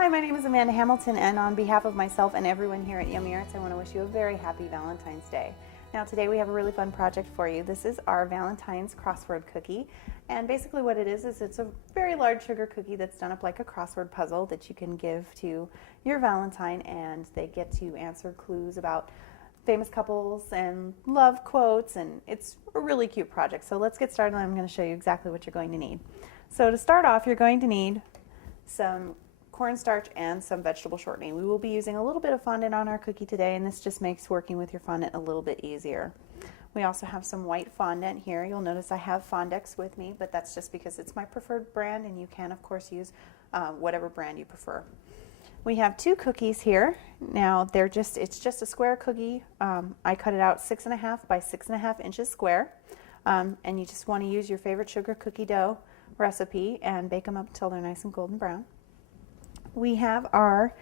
Hi, my name is Amanda Hamilton, and on behalf of myself and everyone here at YummyArts, I want to wish you a very happy Valentine's Day. Now today we have a really fun project for you. This is our Valentine's crossword cookie, and basically what it is it's a very large sugar cookie that's done up like a crossword puzzle that you can give to your Valentine, and they get to answer clues about famous couples and love quotes, and it's a really cute project. So let's get started, and I'm going to show you exactly what you're going to need. So to start off, you're going to need some cornstarch and some vegetable shortening. We will be using a little bit of fondant on our cookie today, and this just makes working with your fondant a little bit easier. We also have some white fondant here. You'll notice I have Fondex with me, but that's just because it's my preferred brand, and you can of course use whatever brand you prefer. We have two cookies here. Now it's just a square cookie. I cut it out 6.5 by 6.5 inches square, and you just want to use your favorite sugar cookie dough recipe and bake them up until they're nice and golden brown. We have our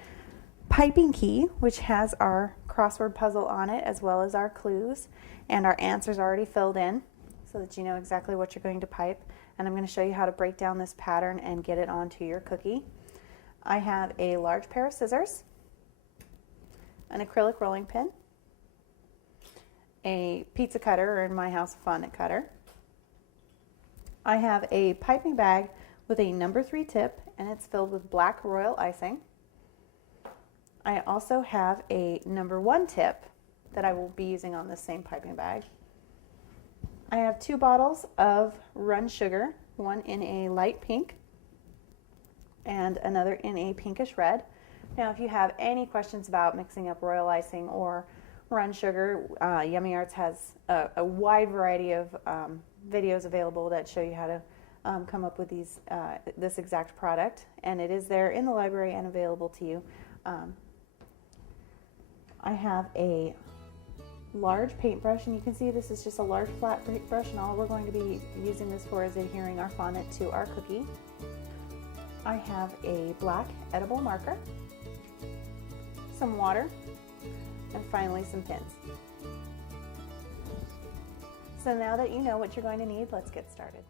piping key, which has our crossword puzzle on it as well as our clues, and our answers already filled in so that you know exactly what you're going to pipe. And I'm going to show you how to break down this pattern and get it onto your cookie. I have a large pair of scissors, an acrylic rolling pin, a pizza cutter, or in my house a fondant cutter. I have a piping bag with a number 3 tip, and it's filled with black royal icing. I also have a number 1 tip that I will be using on this same piping bag. I have 2 bottles of run sugar, one in a light pink and another in a pinkish red. Now if you have any questions about mixing up royal icing or run sugar, YummyArts has a wide variety of videos available that show you how to come up with this exact product, and it is there in the library and available to you. I have a large paintbrush, and you can see this is just a large flat paintbrush, and all we're going to be using this for is adhering our fondant to our cookie. I have a black edible marker, some water, and finally some pins. So now that you know what you're going to need, let's get started.